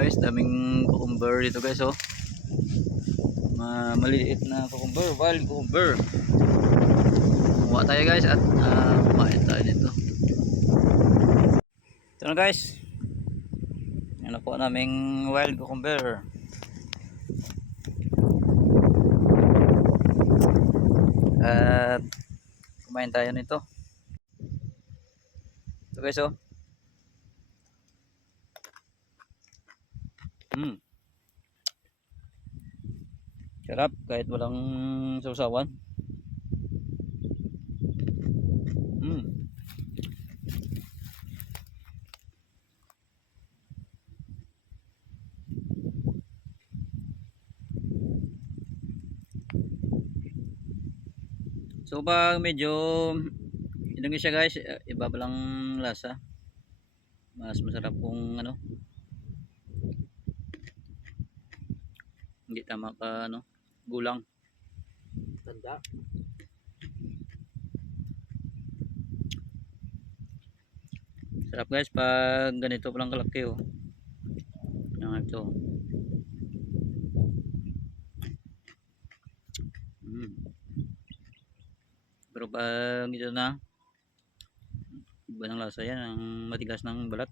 guys, daming cucumber dito guys, oh. Maliliit na cucumber, wild cucumber. Kumuha tayo guys at kumain tayo dito. Ito na guys, yan na po naming wild cucumber. At kumain tayo nito. Ito guys, oh. Sarap kahit walang sausawan. So pag medyo inungin siya guys, iba pa lang lasa. Mas masarap kung ano, hindi tama ka ano, gulang. Tanda. Sarap guys pag ganito pa lang kalaki, oh. Yan ito. Pero pag ito na, iba ng lasa yan, ang matigas ng balat.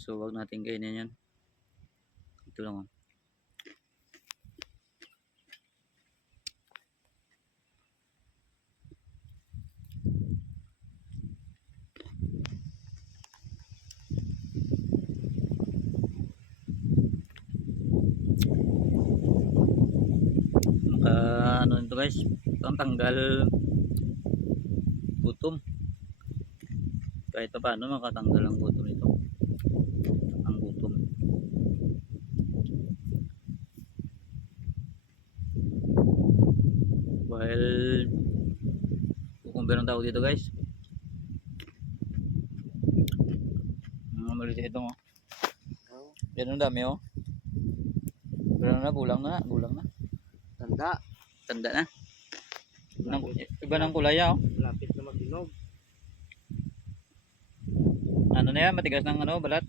So wag natin kainin yan. Ito lang, oh. Ano nito guys, pangtanggal gutom. Kahit pa paano makatanggal ang gutom nito. Ang gutom. While cucumber ang tawag dito guys. Maliit ito, oh. Yan ang dami, oh. Pero na, gulang na. Tanda. Tanda na. Iba ng kulay, oh. Lapit na magdinog. Ano na yan, matigas ng ano, balat.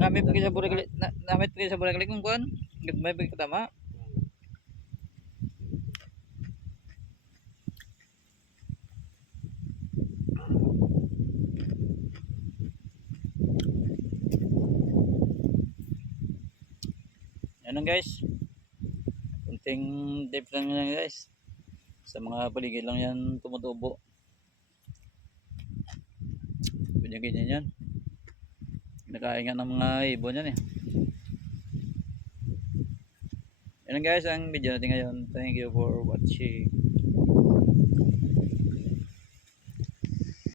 Namit pa sa burekalik kung kuhan. May pagkatama. Yan guys, kunting dip lang yan guys, sa mga paligid lang yan tumutubo. Ganyan yan, nakain nga ng mga ibon yan, eh. Yan guys ang video natin ngayon. Thank you for watching.